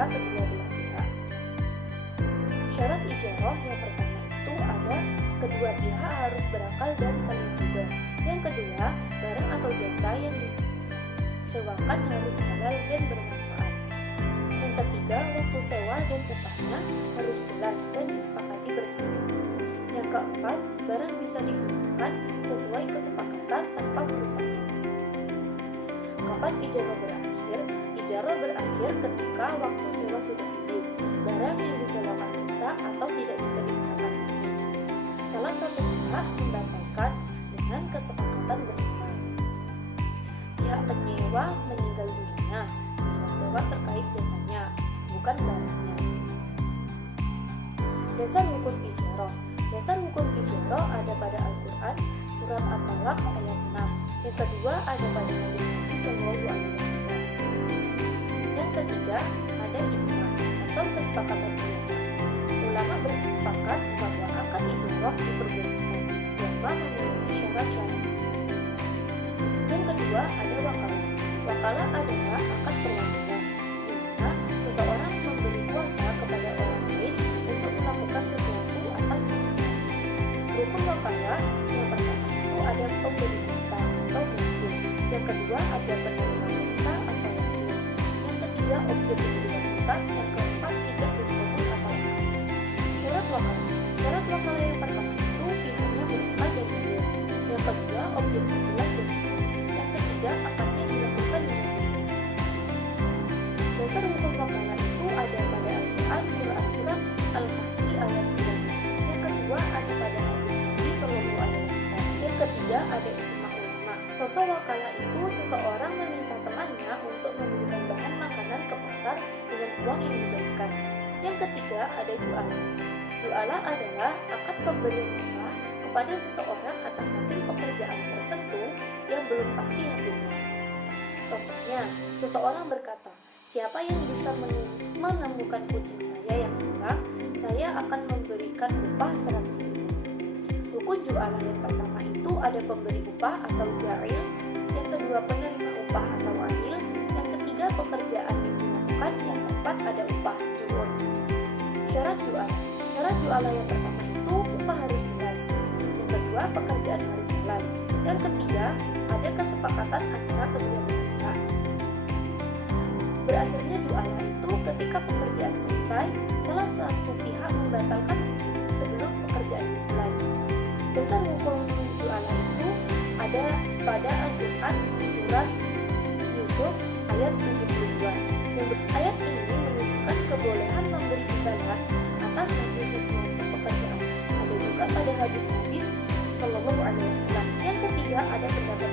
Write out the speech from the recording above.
antara kedua belah pihak. Syarat ijarah yang pertama itu ada kedua pihak harus berakal dan saling ridho. Yang kedua, barang atau jasa yang disewakan harus halal dan bermanfaat. Yang ketiga, waktu sewa dan upahnya harus jelas dan disepakati bersama. Yang keempat, barang bisa digunakan sesuai kesepakatan tanpa merusaknya. Kapan ijarah berakhir? Ijarah berakhir ketika waktu sewa sudah habis, barang yang disewakan rusak atau tidak bisa digunakan lagi. Salah satu pihak membatalkan dengan kesepakatan bersama. Pihak penyewa meninggal dunia bila sewa terkait jasanya, bukan barangnya. Dasar hukum ijarah. Dasar hukum ijarah ada pada Al-Quran surat At-Talaq ayat 6. Yang kedua ada pada hadis Nabi Sallallahu Alaihi Wasallam. Yang ketiga ada ijma atau kesepakatan ulama. Ulama bersepakat bahwa akad ijarah diperbolehkan selama memenuhi syarat-syarat. Yang kedua ada wakalah. Wakalah adalah akad perwakilan, di mana seseorang memberi kuasa kepada orang lain untuk melakukan sesuatu atas namanya. Rukun wakalah yang pertama itu ada pemberi kuasa atau wakil. Yang kedua ada penerima kuasa atau wakil. Yang ketiga objek yang diwakilkan. Yang keempat ijab dan kabul atau akad. Syarat wakalah. Syarat wakalah yang pertama itu pihaknya berakal dan hadir. Yang kedua objeknya jelas dan hadir. Yang ketiga akadnya dilakukan dengan benar. Dasar hukum wakalah itu ada pada Al-Quran surat Al-Kahfi ayat 9. Yang kedua ada pada hadis Nabi Sallallahu Alaihi Wasallam. Yang ketiga ada ijma ulama. Contoh wakalah itu seseorang meminta temannya untuk membelikan bahan makanan ke pasar dengan uang yang diberikan. Yang ketiga ada jualah. Jualah adalah akad pemberian upah kepada seseorang atas hasil pekerjaan tertentu yang belum pasti hasilnya. Contohnya, seseorang berkata, siapa yang bisa menemukan kucing saya yang hilang, saya akan memberikan upah 100.000. Rukun jualah yang pertama itu ada pemberi upah atau ja'il, yang kedua penerima upah atau amil, yang ketiga pekerjaan yang dilakukan, yang keempat ada upah ju'un. Syarat jualah. Syarat jualah yang pertama itu upah harus jelas. Yang kedua pekerjaan harus halal. Yang ketiga ada kesepakatan antara kedua belah pihak. Berakhirnya jualah itu ketika pekerjaan selesai, salah satu pihak membatalkan sebelum pekerjaan dimulai. Dasar hukum jualah itu ada pada Al-Quran surat Yusuf ayat 72. Ayat ini menunjukkan kebolehan memberi imbalan atas hasil sesuatu pekerjaan. Ada juga pada hadis Nabi Sallallahu Alaihi Wasallam. Yang ketiga ada pendapat